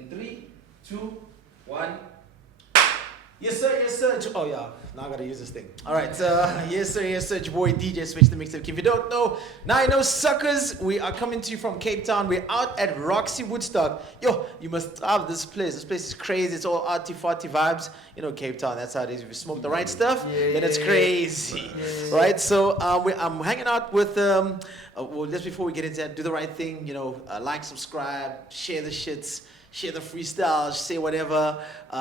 In 3, 2, 1. Yes, sir, yes, sir. Oh, yeah. Now I gotta use this thing. All right. Yes, sir, yes, sir. It's your boy DJ Switch the Mixtape. If you don't know, now you know, suckers. We are coming to you from Cape Town. We're out at Roxy Woodstock. Yo, you must love this place. This place is crazy. It's all arty-farty vibes. You know, Cape Town, that's how it is. If you smoke the right stuff, then it's crazy. Right? So I'm hanging out with, well, just before we get into that, do the right thing. You know, like, subscribe, share the shits. Share the freestyles, say whatever,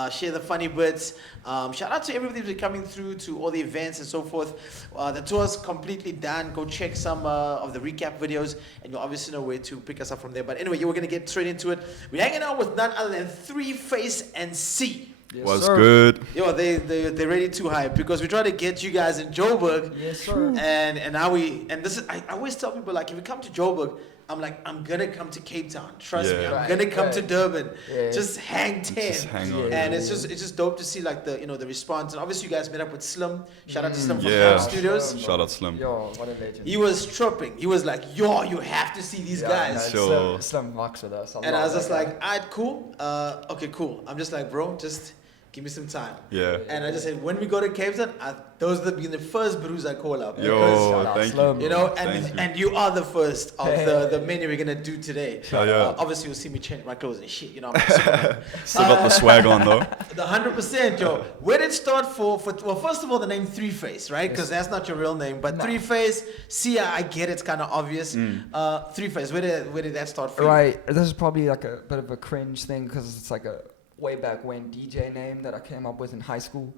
share the funny bits. Shout out to everybody who's coming through to all the events and so forth. The tour's completely done. Go check some of the recap videos, and you'll obviously know where to pick us up from there. But anyway, we're going to get straight into it. We're hanging out with none other than 3face and Cee. Yes, What's sir. Good? Yo, they're ready to hype because we try to get you guys in Joburg. Yes, sir. And now this is I always tell people, like, if you come to Joburg, I'm like, I'm gonna come to Cape Town. Trust me, I'm gonna come to Durban. Just hang 10. Just hang on. And it's just dope to see, like, the response. And obviously you guys met up with Slim. Shout out to Slim from Collabs Studios. Shout out Slim. Yo, what a legend. He was tripping. He was like, yo, you have to see these guys. Sure. Slim rocks with us. And I was just like, alright, cool. Okay, cool. I'm just like, bro, just give me some time. Yeah. And I just said, when we go to Cape Town, those are the first brews I call up. Yo, thank you. You know, and you are the first of the menu we're gonna do today. Obviously, you'll see me change my clothes and shit. You know, I'm still got the swag on though. The 100%, yo. Where did it start for? Well, first of all, the name 3face, right? Because that's not your real name, but 3face Cee, I get it's kind of obvious. 3face, where did that start for? Right. This is probably like a bit of a cringe thing because it's like a way back when DJ name that I came up with in high school.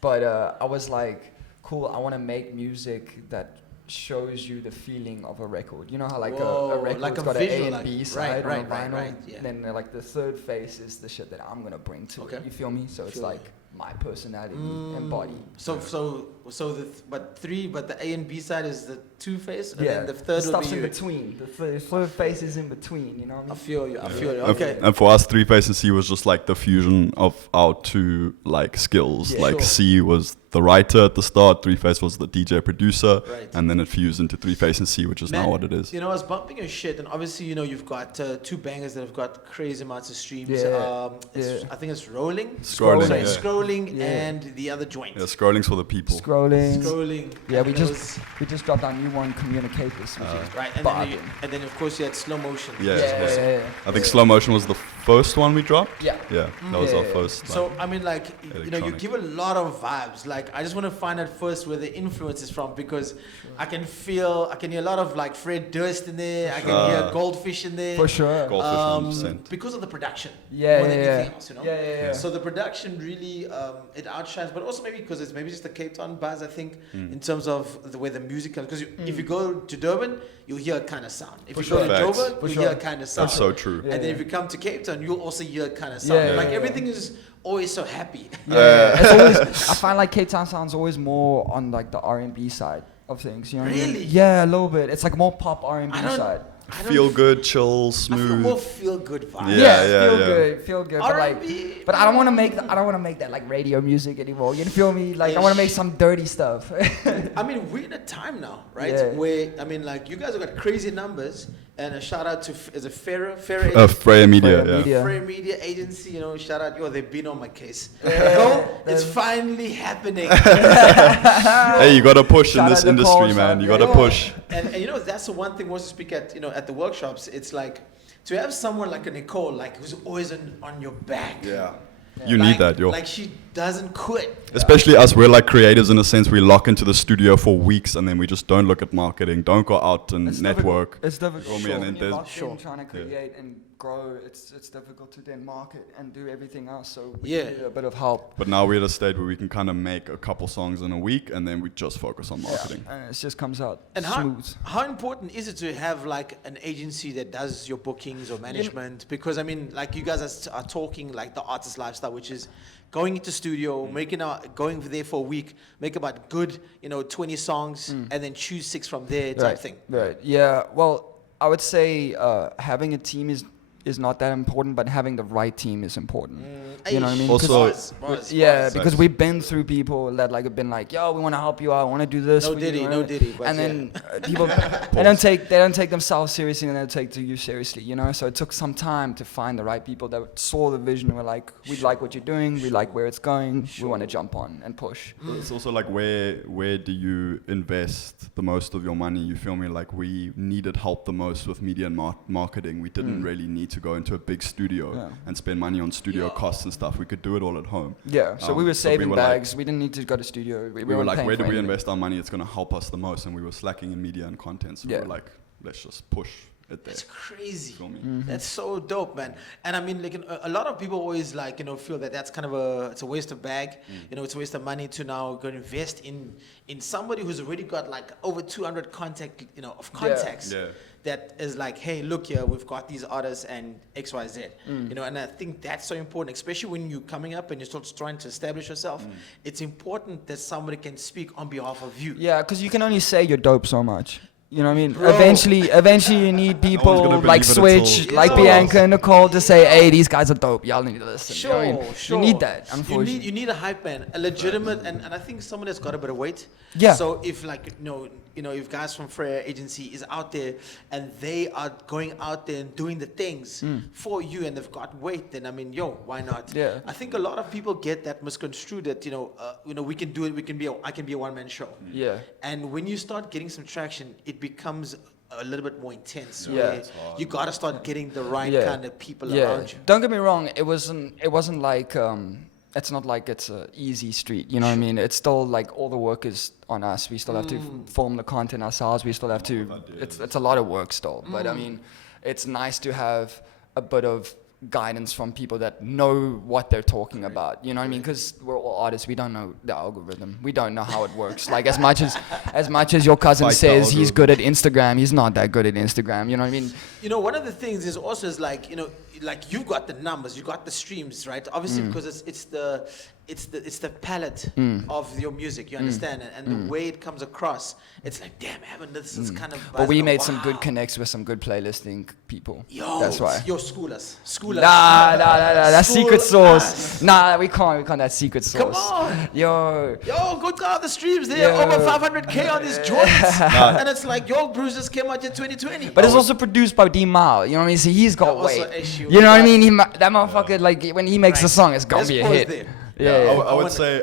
But I was like, cool, I want to make music that shows you the feeling of a record. You know how like a record's like got an A and B side on a vinyl? Right, yeah. Then like the third face is the shit that I'm going to bring to it. You feel me? So it's like my personality and body. But the A and B side is the 2face, and then the third would be in between. The third face is in between, you know what I mean? I feel you. Okay. And for us, 3face and Cee was just like the fusion of our two like skills. Cee was the writer at the start, 3face was the DJ producer, and then it fused into 3face and Cee, which is now what it is. You know, I was bumping your shit, and obviously, you know, you've got two bangers that have got crazy amounts of streams. I think it's Scrolling, and the other joint. Yeah, Scrolling's for the people. Scrolling. Yeah, we just dropped our new one, Communicators, which is right. And then of course you had Slow Motion. Yeah. I think Slow Motion was the first one we dropped. Yeah, that was our first. So I mean, like, you know, you give a lot of vibes. Like, I just want to find out first where the influence is from, because I can hear a lot of like Fred Durst in there. I can hear Goldfish in there. For sure. Goldfish 100%. Because of the production. More than anything else, you know? Yeah. So the production really it outshines, but also maybe because it's maybe just the Cape Town buzz, I think, in terms of the way the music comes. Because if you go to Durban, you'll hear a kind of sound. If you go to Joburg, you'll hear a kind of sound. That's so true. And then if you come to Cape Town, you'll also hear a kind of sound. Everything is always so happy. It's always, I find like Cape Town sounds always more on like the R&B side of things. You know what I mean? Yeah, a little bit. It's like more pop R&B side. Feel good, chill, smooth. I feel more feel good vibe. Feel good. But I don't want to make that like radio music anymore. You feel me? Like I want to make some dirty stuff. I mean, we're in a time now, right? Where I mean, like, you guys have got crazy numbers. And a shout out to Freya Media. Freya Media Agency, you know, shout out, they've been on my case. It's finally happening. Hey, you gotta push in this industry, man. You gotta push. And you know, that's the one thing once you speak at the workshops, it's like to have someone like a Nicole, like, who's always on your back. You need that, yo. Like, she doesn't quit. Especially us, we're like creatives in a sense. We lock into the studio for weeks and then we just don't look at marketing, don't go out and network. It's difficult. And then trying to create and grow, it's difficult to then market and do everything else. So we need a bit of help. But now we're at a stage where we can kind of make a couple songs in a week and then we just focus on marketing. And it just comes out smooth. How important is it to have like an agency that does your bookings or management? Because I mean, like, you guys are talking like the artist lifestyle, which is going into studio, going there for a week, make about good, 20 songs, and then choose 6 from there type thing. Right. Yeah. Well, I would say having a team is not that important, but having the right team is important. You know what I mean? Also, because we've been through people that like have been like, yo, we want to help you out, I want to do this. No Diddy. And then people they don't take themselves seriously and they don't take you seriously, you know. So it took some time to find the right people that saw the vision and were like, we like what you're doing, we like where it's going, we want to jump on and push. It's also like where do you invest the most of your money? You feel me? Like we needed help the most with media and marketing. We didn't really need to go into a big studio and spend money on studio costs and stuff. We could do it all at home. Yeah, so we were saving bags. We didn't need to go to studio. We were like, where do we invest our money? It's going to help us the most. And we were slacking in media and content. So we were like, let's just push it there. That's crazy. Feel me? That's so dope, man. And I mean, like a lot of people always like, you know, feel that that's kind of it's a waste of bag. You know, it's a waste of money to now go invest in somebody who's already got like over 200 contacts. Yeah. That is like, hey, look here, we've got these artists and X, Y, Z. You know, and I think that's so important, especially when you're coming up and you're still trying to establish yourself. It's important that somebody can speak on behalf of you. Yeah, because you can only say you're dope so much. You know what I mean? Bro. Eventually you need people like Switch, like Bianca and Nicole to say, hey, these guys are dope. Y'all need to listen. Sure, you know what I mean? sure. You need that, unfortunately. You need a hype man, a legitimate, and I think someone that's got a bit of weight. Yeah. So if like, if guys from Freya Agency is out there and they are going out there and doing the things for you and they've got weight, then I mean, why not? Yeah. I think a lot of people get that misconstrued that, we can do it. I can be a one-man show. Yeah. And when you start getting some traction, it becomes a little bit more intense. Yeah. Where you got to start getting the right kind of people Yeah. around you. Don't get me wrong. It wasn't like, it's not like it's an easy street, you know what I mean? It's still like all the work is on us. We still have to film the content ourselves. We still have to, it's a lot of work still. But I mean, it's nice to have a bit of guidance from people that know what they're talking about, you know what I mean? Because we're all artists, we don't know the algorithm, we don't know how it works. Like as much as your cousin says he's good at Instagram, he's not that good at Instagram, you know what I mean? One of the things is also like you've got the numbers, you've got the streams, right? Obviously because it's the palette of your music, you understand, and the way it comes across, it's like, damn, this is kind of but we made some good connects with some good playlisting people. That's why. School us. Nah, that's secret sauce. Nah, we can't that secret sauce. Come on. Yo, go down the streams there, over 500K on these joints. And it's like, Bruce just came out in 2020. But it's also produced by D Mile, you know what I mean? So he's got Also weight. issue. You know what I mean? That motherfucker, like when he makes a song, it's gonna Let's be a pause hit. there. Yeah. I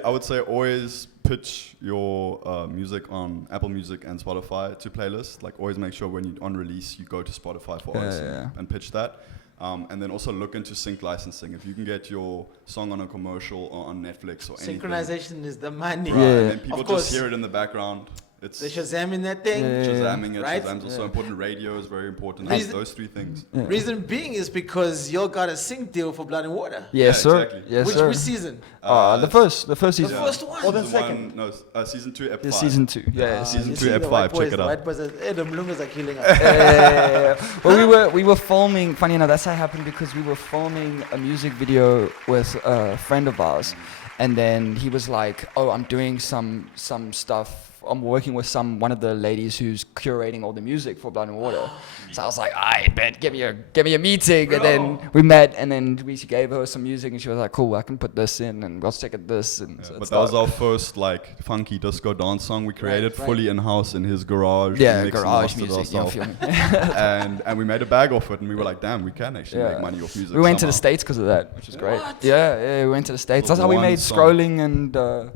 would say always pitch your music on Apple Music and Spotify to playlists. Like always make sure when you on release you go to Spotify for us and pitch that. And then also look into sync licensing. If you can get your song on a commercial or on Netflix or anything. Synchronization is the money. Right, and then people just hear it in the background. It's They're Shazamming that thing. Shazamming it. Right? Shazam's also important. Radio is very important. Those three things. Reason being is because y'all got a sync deal for Blood and Water. Yes, sir. Exactly. Yes, sir. Which season? The first season. The first one. Or the second. Season 2, Ep 5. It's season 2. Yeah. Season 2, Ep 5. Check it out. White boys, the Mlungas are killing us. Well, we were filming. Funny enough, that's how it happened because we were filming a music video with a friend of ours, and then he was like, "Oh, I'm doing some stuff. I'm working with one of the ladies who's curating all the music for Blood and Water." So I was like, "I bet, give me a meeting." Bro. And then we met, and then we gave her some music, and she was like, "Cool, I can put this in, and we'll check at this." And so but that was our first like funky disco dance song we created fully in house in his garage. Yeah, garage music. You feel me? and we made a bag off it, and we were like, "Damn, we can actually make money off music." We went to the States because of that, which is great. What? Yeah, we went to the States. That's how we made Scrolling and.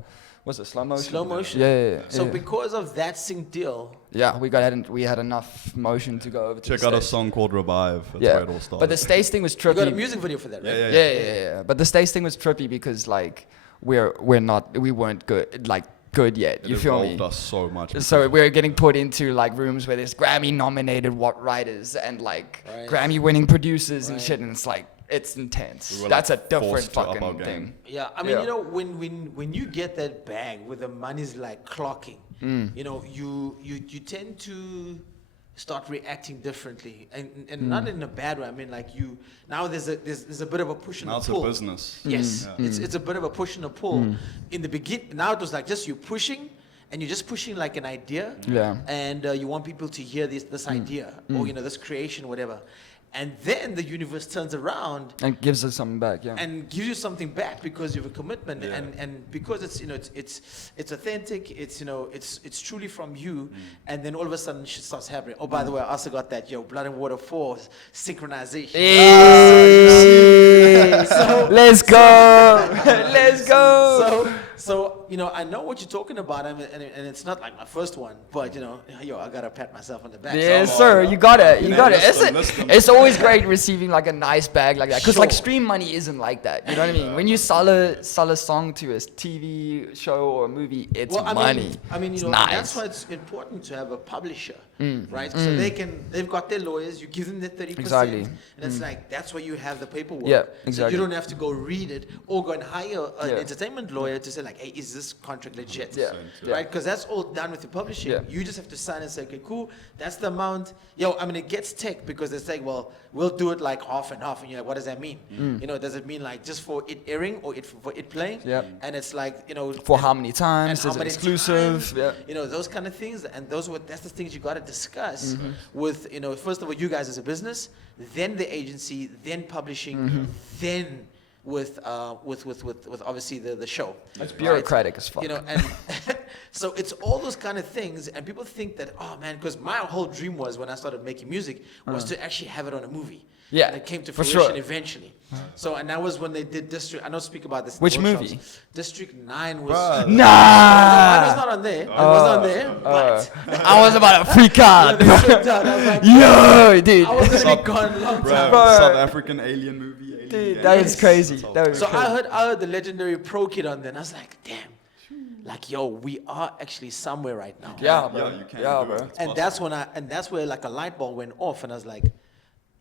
Was it slow motion? Slow motion. Yeah. So because of that sync deal, we had enough motion to go over to check the out a States. song called Revive. That's where it all started. But the States thing was you trippy. got a music video for that, right? Yeah. But the States thing was trippy because like we weren't good yet. You feel me? It involved us so much. So we were getting put into like rooms where there's Grammy-nominated writers and like Grammy-winning producers and shit, and it's like. It's intense. That's a different fucking thing. Yeah, I mean, when you get that bag where the money's like clocking, you tend to start reacting differently, and not in a bad way. I mean, like now there's a bit of a push and a pull. Now it's a business. Yes, it's a bit of a push and a pull. In the beginning, now it was like just you pushing. And you're just pushing like an idea, and you want people to hear this idea or this creation, whatever. And then the universe turns around And gives us something back, yeah. and gives you something back because you have a commitment, Yeah. and because it's it's authentic, it's truly from you, and then all of a sudden shit starts happening. Oh, by the way, I also got that Blood and Water 4 synchronization. Hey, So- let's go, let's go. So I know what you're talking about, and it's not like my first one, but I gotta pat myself on the back. Yes, So, sir. You got it. You Yeah, got it. listen. It's always great receiving like a nice bag like that, because like Sure. stream money isn't like that. You know what I mean? When you sell a song to a TV show or a movie, it's money. It's nice. That's why it's important to have a publisher, right? So they've got their lawyers. You give them the 30%, Exactly. and it's like that's why you have the paperwork. Yeah, So exactly. you don't have to go read it or go and hire an Yeah. entertainment lawyer to say like, hey, is this contract legit? Yeah. Right? Because that's all done with the publishing. Yeah. You just have to sign and say, okay, cool, that's the amount. It gets tech because they say, well, we'll do it like half and half, and you're like, what does that mean? Does it mean like just for it airing or for it playing? Yeah. And it's like For how many and times? how Is it many exclusive? times, Yeah. those kind of things, and that's the things you got to discuss with first of all you guys as a business, then the agency, then publishing, then with obviously the show. It's right? bureaucratic as fuck. And so it's all those kind of things, and people think that, oh man, because my whole dream was when I started making music was to actually have it on a movie. Yeah, And it came to for fruition sure. eventually. So, and that was when they did District. I don't speak about this. in Which workshops. movie? District 9 was. Bruh. No, I was Nah. not on there. I was not there. But I was about to freak out. they tripped out. I was like, Yo, dude. I was gonna be gone a long Bruh, time. South African alien movie. Alien Dude, gang. that is crazy. That's all. That was So crazy. I heard the legendary Pro Kid on there, and I was like, damn, like we are actually somewhere right now. Yeah, bro. Yeah, you can Yeah, do bro. it. It's And that's where like a light bulb went off, and I was like,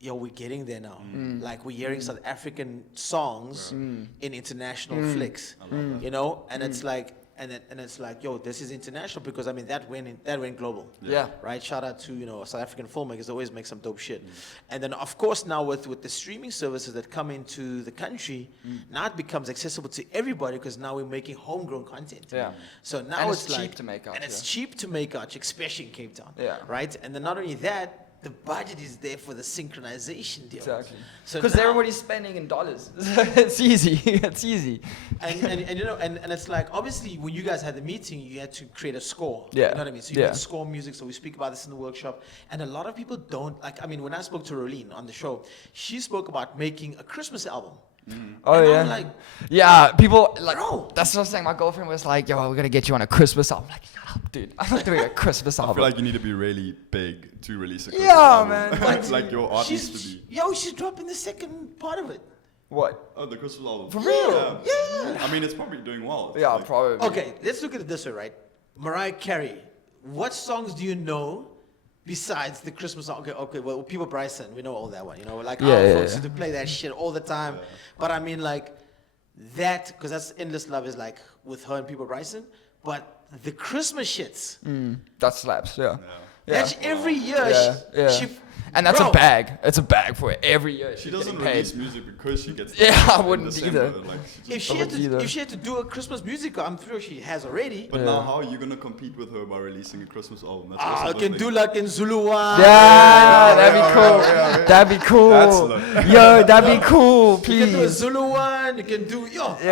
yo, we're getting there now. Like we're hearing South African songs in international flicks, and it's like, and it's like, yo, this is international because that went global. Yeah. Right. Shout out to South African filmmakers. They always make some dope shit. And then of course now with the streaming services that come into the country, now it becomes accessible to everybody because now we're making homegrown content. Yeah. So now And it's it's cheap like, to make out, and it's yeah. cheap to make out, especially in Cape Town. Yeah. Right. And then not only that, the budget is there for the synchronization deal. Exactly. So Because now- everybody's spending in dollars. It's easy. It's easy. and it's like obviously when you guys had the meeting you had to create a score. Yeah. You know what I mean? So you Yeah. can score music, so we speak about this in the workshop. And a lot of people don't when I spoke to Rolene on the show, she spoke about making a Christmas album. Oh And yeah. I'm like, Yeah, people like Bro. that's what I was saying. My girlfriend was like, "Yo, we're gonna get you on a Christmas album." I'm like, shut up, dude. I'm not doing a Christmas I album. feel like you need to be really big to release a Christmas Yeah, album. man. But like your art needs to be. she's dropping the second part of it. What? Oh, the Christmas album. For real? I mean, it's probably doing well. It's Yeah, like- probably. Okay, let's look at it this way, right? Mariah Carey, what songs do you know besides the Christmas song? Okay, well, People Bryson, we know all that one, like Yeah, our yeah, folks yeah. used to play that shit all the time. But I mean, like, that, because that's Endless Love is like with her and People Bryson, but the Christmas shits, That slaps. Yeah. Yeah. that's every year, Yeah, yeah. she And that's bro, a bag. It's a bag for every year. She She's doesn't getting paid. release music because she gets. Yeah, paid I in wouldn't December. either. Like, she If just- she, had to, either. if she had to do a Christmas music, I'm sure she has already. But Yeah. now, how are you gonna compete with her by releasing a Christmas album? That's I also the can thing. do like in Zuluan. Yeah, that'd be cool. That'd be cool. That's Yo, that'd be cool, You can do a please. Zulu one. You can do Yo, that's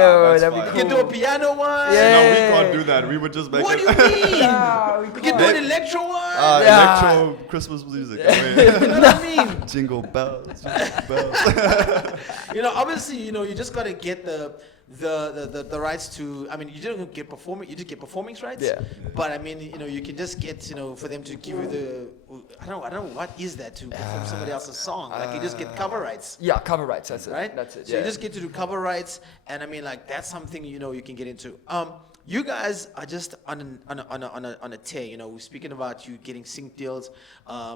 that'd fine. be You can do a cool. piano one. Yeah. No, we can't do that. We would just make What do it. you mean? Yeah, We can do an electro one. Yeah. Electro Christmas music. I mean, You know what I mean? jingle bells, jingle bells. Obviously, you just gotta get the rights to. I mean, you don't get performing. You just get performance rights. Yeah. But I mean, you can just get, for them to give you the. I don't know what is that to perform somebody else's song. Like you just get cover rights. Yeah, cover rights. That's it. Right? That's it. So Yeah. you just get to do cover rights, and I mean, like that's something you can get into. You guys are just on a tear. We're speaking about you getting sync deals.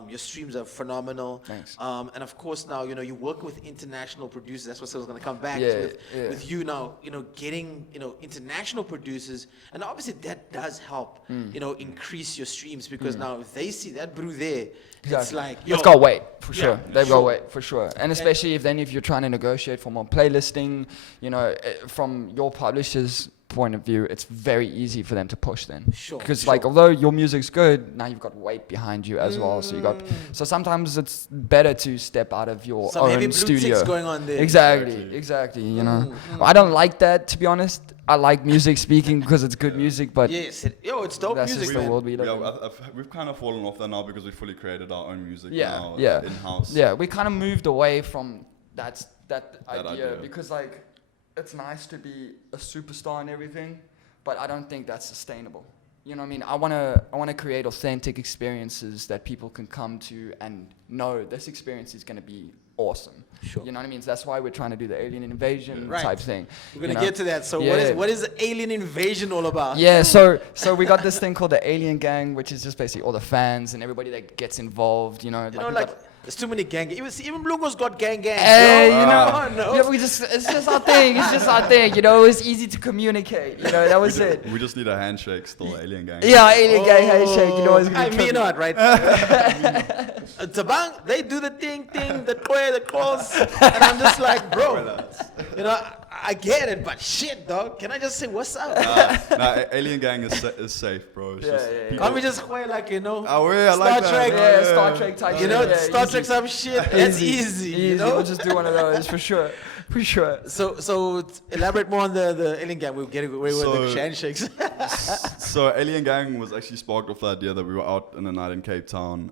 Your streams are phenomenal. Thanks. And of course now you work with international producers. That's what I was going to come back Yeah, with. yeah. With you now, getting international producers, and obviously that does help. Increase your streams because now if they see that brew there, it's Exactly. like Let's go wait for Yeah, sure. They've sure. got wait for sure, and especially if you're trying to negotiate for more playlisting, from your publishers point of view, it's very easy for them to push then. Sure. Because like, although your music's good, now you've got weight behind you as well. So sometimes it's better to step out of your Some heavy own blue studio. ticks going on there. Exactly. You know, I don't like that, to be honest. I like music speaking because it's good music, but yes, it's dope that's music, just the man. world we live in. We've kind of fallen off that now because we fully created our own music now Yeah. in-house. Yeah, we kind of moved away from that idea idea. because like it's nice to be a superstar and everything, but I don't think that's sustainable. You know what I mean? I wanna create authentic experiences that people can come to and know this experience is gonna be awesome. Sure. You know what I mean? So that's why we're trying to do the alien invasion Right. type thing. We're gonna get to that. So what is alien invasion all about? Yeah, so we got this thing called the Alien Gang, which is just basically all the fans and everybody that gets involved. You know, there's too many gang. Even Lungo's got gang. Hey, yo. you know, No. yeah, it's just our thing. It's just our thing. You know, it's easy to communicate. You know, that was it. We just need a handshake still, Alien Gang. Yeah, Alien Gang handshake. You know, it's gonna I be mean trippy. not, right? Tabang, they do the thing, the claws, and I'm just like, bro, you know, I get it, but shit, dog. Can I just say what's up? Nah, Alien Gang is safe, bro. It's just people- Can't we just play like, you know, Oh, yeah, I Star like that. Trek? Yeah, Star Trek type. You shit. know, Yeah, Star easy. Trek some shit. That's easy. You know. We'll just do one of those for sure. For sure. So elaborate more on the Alien Gang. We'll get away with the handshakes. So Alien Gang was actually sparked off the idea that we were out in a night in Cape Town,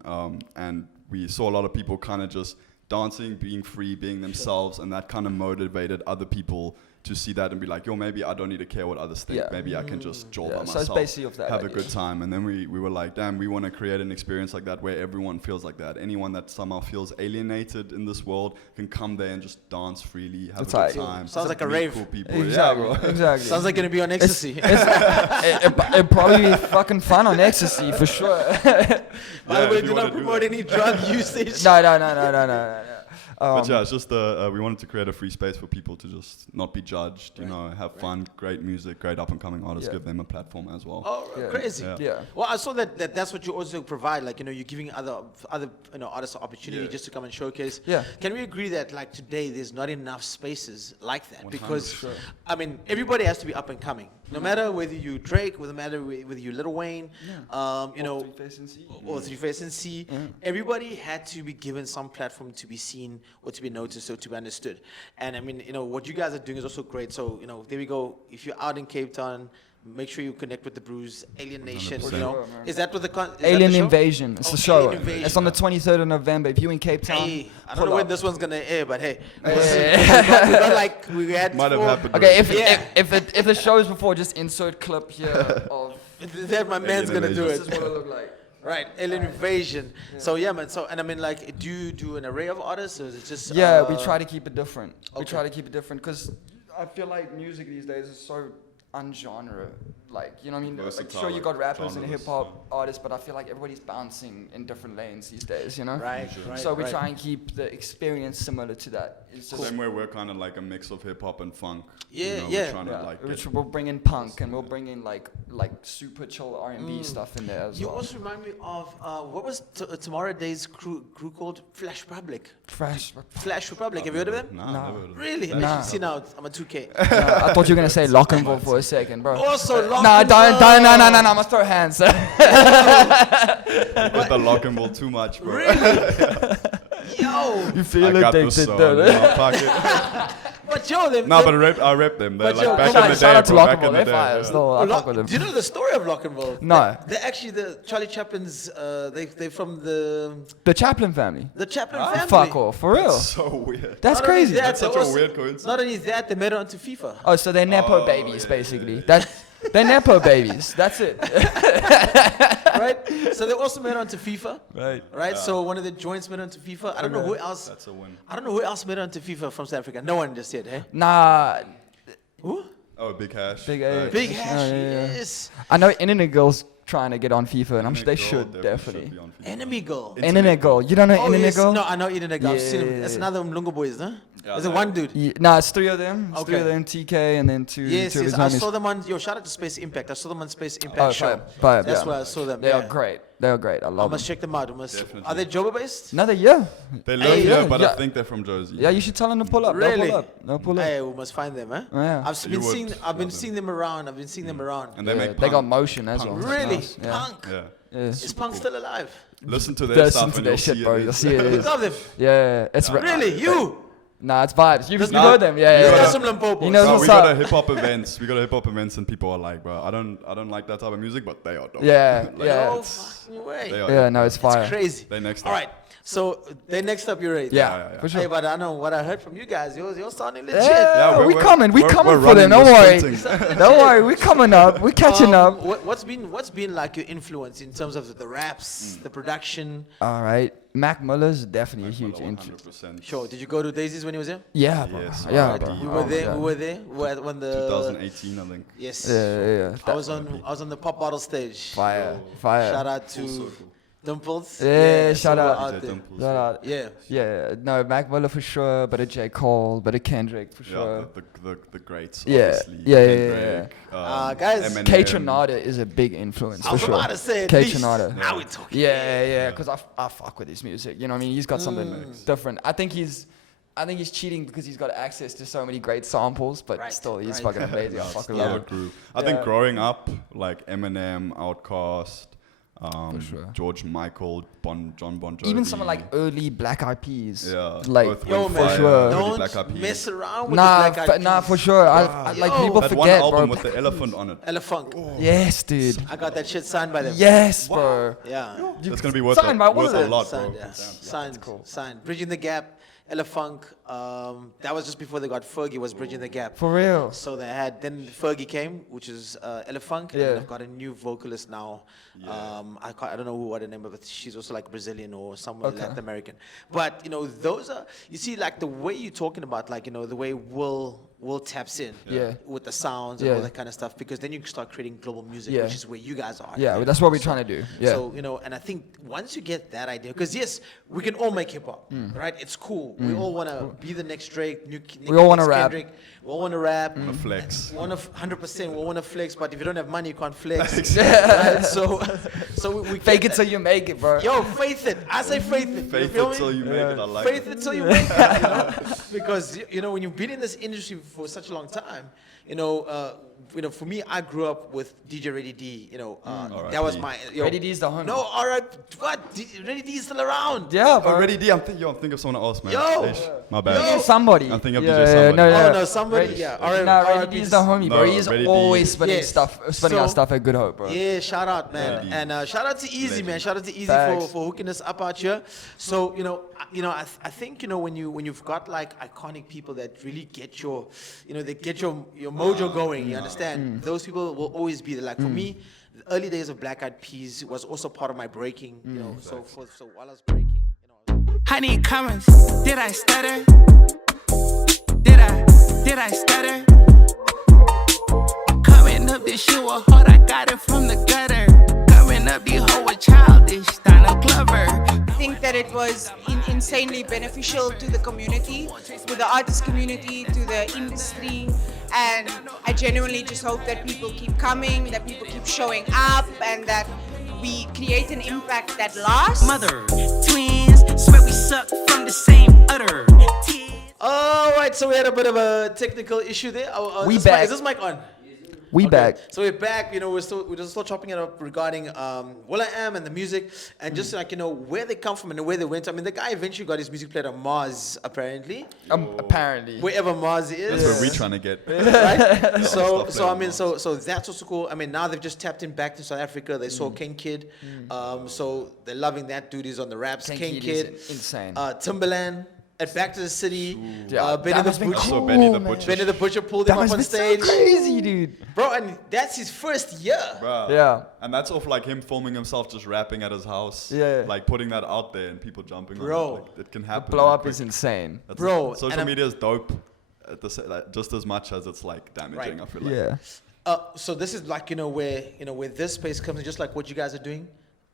and we saw a lot of people kind of just dancing, being free, being themselves, and that kind of motivated other people to see that and be like, yo, maybe I don't need to care what others think. Yeah. Maybe I can just jaw by So myself, it's basically of that have a idea. good time. And then we were like, damn, we want to create an experience like that where everyone feels like that. Anyone that somehow feels alienated in this world can come there and just dance freely, have That's a right. good time. Sounds like a meet rave. Cool people. Exactly. Yeah, bro. Exactly. Sounds like gonna be on ecstasy. It'd probably be fucking fun on ecstasy for sure. By the way, if you do wanna not do promote that. any drug usage. No. But yeah, it's just we wanted to create a free space for people to just not be judged, you know, have fun, great music, great up and coming artists, give them a platform as well. Oh, Yeah. crazy. Yeah. Well, I saw that's what you also provide. Like, you know, you're giving other you know, artists an opportunity Yeah. just to come and showcase. Yeah. Can we agree that like today there's not enough spaces like that? 100%. Because I mean, everybody has to be up and coming. No matter whether you Drake, no matter whether you Lil Wayne, you know, 3face Cee. or 3face Cee, everybody had to be given some platform to be seen or to be noticed or to be understood. And I mean, you know, what you guys are doing is also great. So, you know, there we go. If you're out in Cape Town, make sure you connect with the Brews, Alien Nation, you 100%. know. Sure, man. Is that what the Alien Invasion. It's Oh, a show. Alien Invasion. It's on the 23rd of November. If you in Cape Town, Hey, I pull don't know when up. this one's gonna air, but hey, Hey. we got like we had Might have four- happened. Okay, Yeah. if the show is before, just insert clip here of That my man's Alien gonna do Invasion. it. this is what it look like. Right, Alien Invasion. So yeah, man. So and I mean, like, do you do an array of artists, or is it just? Yeah, we try to keep it different. We okay. try to keep it different because I feel like music these days is so ungenre. Like, you know what I mean? Like, Versatile, sure, you got rappers and genreless, hip hop artists, but I feel like everybody's bouncing in different lanes these days, you know? Right, right. So we right. try and keep the experience similar to that. It's just Same way we're kind of like a mix of hip hop and funk. Yeah, you know, yeah. We're trying to like which get- we'll bring in punk and we'll bring in like super chill R&B stuff in there as You well. also remind me of what was Tomorrow Day's crew called? Flash Republic. Fresh. Flash Republic. Have you heard of them? Nah, Nah. never heard of it. Really? Nah. I should see now. I'm a 2K. I thought you were gonna say Lockenville for a second, bro. Also, Nah, don't, no, I must throw hands. With the lock and roll too much, bro. Yo, You I feel got addicted this song though. in my pocket. but yo, them. No, but I rep them. They're But like yo, back come in on, the shout day, out to bro. Back Lockenville, in the they're day. fire. yeah. Still, I fuck with them. Do you know the story of Lockenville? No. They're actually the Charlie Chaplin's. They're from the Chaplin family. Chaplin family. Fuck off, for real. So weird. That's Not only crazy. that, That's they such a also- weird coincidence. Not only that, they made it onto FIFA. Oh, so they're nepo Oh, babies, yeah, basically. yeah, They're nepo babies. That's it. Right? So they also made it onto FIFA. Right. Right? So one of the joints made it onto FIFA. I don't know who else. That's a win. I don't know who else made it onto FIFA from South Africa. No one just yet, eh? Nah, Who? Oh, Big Hash. Big A. Big Oh, Hash, yeah. yes. I know Internet Girl's trying to get on FIFA, and I'm sure they Girl should definitely. be on FIFA. Enemy Girl. Internet Girl, you don't know Oh, Internet yes. Girl? No, I know Internet Girl. I've seen him. Yeah. That's another Mlungu boys, huh? Yeah, There's a no. one dude. Yeah, nah, it's three of them. It's three Okay. of them, TK, and then two Yes, of his yes. I homies. saw them on. Yo, shout out to Space Impact. I saw them on Space Impact Oh, show. fire, That's yeah. where I saw them. They yeah. are great. They are great. I I love them. must check them out. Definitely. Are they Joburg based? No, yeah. They live yeah, here, but yeah. I think they're from Jersey. Yeah, you should tell them to pull up. Really? They'll pull up. Hey, we must find them, huh? Yeah. I've You been would seeing. I've been love them. seeing them around. I've been seeing them around. And they make They got punk. motion as well. Punk. Really? Nice. Yeah. Punk. Yeah. Yeah. Is Punk still alive? Listen to their Listen stuff to and their you'll shit, see bro. it. You'll see it You is. love them. Yeah, it's Really? You? Nah, it's vibes. You've Nah. heard them. Yeah, You yeah. gotta- yeah. Got some Limpopo. You know Bro, what's we go to up? hip hop events. We go to hip hop events and people are like, bro, I don't like that type of music, but they are dope. Yeah, Like, yeah. No it's- fucking way. They are Yeah, dope. no, it's fire. It's crazy. They next All up. right. So they next up. You're right. Yeah, for Hey, sure. but I know what I heard from you guys. You're sounding legit. Yeah, we're- we we're- coming. We we're- coming we're for them. running Don't worry. the sprinting. Don't worry. We coming up. We catching up. What's been like your influence in terms of the raps, the production? All right. Mac Muller's definitely a huge influence. 100%. Sure. Did you go to Daisies when he was there? Yeah, bro. Yes, Yeah, already. bro. We were there. Yeah. We were there. When the 2018, I think. Yes. Yeah. I was on the pop bottle stage. Fire. Shout out to circle. Dimples. Yeah, so shout we're out. DJ there. Dimples. Shout out. Yeah. Yeah, no, Mac Muller for sure, but a J. Cole, but a Kendrick for Yeah, sure. the greats. Yeah, Obviously. yeah, Kendrick, guys, Eminem. K Tronada is a big influence I for was sure. about to say at K least. Tronada. Now we're talking. Yeah, because I fuck with his music. You know what I mean? He's got something different. I think he's cheating because he's got access to so many great samples, but Right, still, he's right. fucking amazing. I Yeah, fucking still love a it. groove. I Yeah. think growing up, like Eminem, Outkast, sure. George Michael, John Bon Jovi. Even some of like early Black Eyed Peas. Yeah. Like both Yo, with man, for sure. early don't Black Eyed Peas. mess around with Nah, the Black Eyed nah, Peas. for sure. I like Yo. people That one forget, album bro. with the elephant on it. Elephant. Yes, dude. I got that shit signed by them. Yes, bro. Yeah. That's gonna be worth, Signed by worth a what? lot, bro. Signed, yeah. Signed, signed. Bridging the Gap, Elefunk. That was just before they got Fergie. Was Bridging the Gap. For real. So they had then Fergie came, which is Elefunk, and Yeah. they've got a new vocalist now. I don't know what her name is, but she's also like Brazilian or somewhere Okay. Latin American. But you know, those are you see like the way you're talking about, like you know the way Will taps in, Yeah. with the sounds and Yeah. all that kind of stuff, because then you can start creating global music, Yeah. which is where you guys are. Yeah, well, that's what we're trying to do. Yeah. So, you know, and I think once you get that idea, because yes, we can all make hip hop, right? It's cool. We all want to be the next Drake, We all wanna next rap. Kendrick. We all want to rap. The flex. 100%. We want to flex, but if you don't have money, you can't flex. Right? So we Fake get it till you make it, bro. Yo, faith it. I say faith it. Faith you feel it till me? you make it. I like Faith it. it till you make it. You know? Because you know when you've been in this industry for such a long time, you know, for me, I grew up with DJ Ready D. You know, that was my. Ready D is the homie. No, all right. What? Ready D is still around. Yeah, bro. Already D, I'm thinking of someone else, man. Yo! Ish, my bad. Yo! Somebody. I'm thinking of yeah, DJ somebody. No, Oh no, no, somebody. Ready- Yeah. All right. Nah, all right, Ready D is the homie, bro. No, He's Ready D. always spinning Yes. spinning out So- stuff at Good Hope, bro. Yeah, shout out, man, Yeah. and shout out to Easy, Legend. man. Shout out to Easy Facts. for hooking us up out here. So I think when you've got like iconic people that really get your, they get your mojo going. You understand? Those people will always be there. Like for me, the early days of Black Eyed Peas was also part of my breaking. You know, so while I was breaking, I need comments. Did I stutter? Did I stutter? Coming up, this shit was hard. I got it from the gutter. Coming up, the hoe was childish, Donna Glover. I think that it was insanely beneficial to the community, to the artist community, to the industry, and I genuinely just hope that people keep coming, that people keep showing up, and that we create an impact that lasts. Mother, twins, swear we suck from the same udder. all right. So we had a bit of a technical issue there. We is this back. Is this mic on? We Okay, back. So we're back. We're just still chopping it up regarding will.i.am and the music, and just like where they come from and where they went. I mean, the guy eventually got his music played on Mars, apparently, Apparently. wherever Mars is. That's where we're trying to get. Right? Stop so I playing mean, Mars. so that's also cool. I mean, now they've just tapped in back to South Africa. They saw King Kid, so they're loving that. Dude is on the raps. King Kid, is insane. Timberland. At Back to the City, Yeah, Benny that the must been Butcher. Also, cool, Benny the man. Butcher. Benny the Butcher pulled That him up must on be stage, so crazy, dude. bro, and that's his first year. Bruh. Yeah. And that's off like him filming himself just rapping at his house. Yeah. Like putting that out there and people jumping Bro. on it. Like, it can happen. Blow man, up quick. is insane. That's Bro, and social I'm- media is dope at like, just as much as it's like damaging, Right. I feel like. Yeah. So this is like where this space comes in, just like what you guys are doing.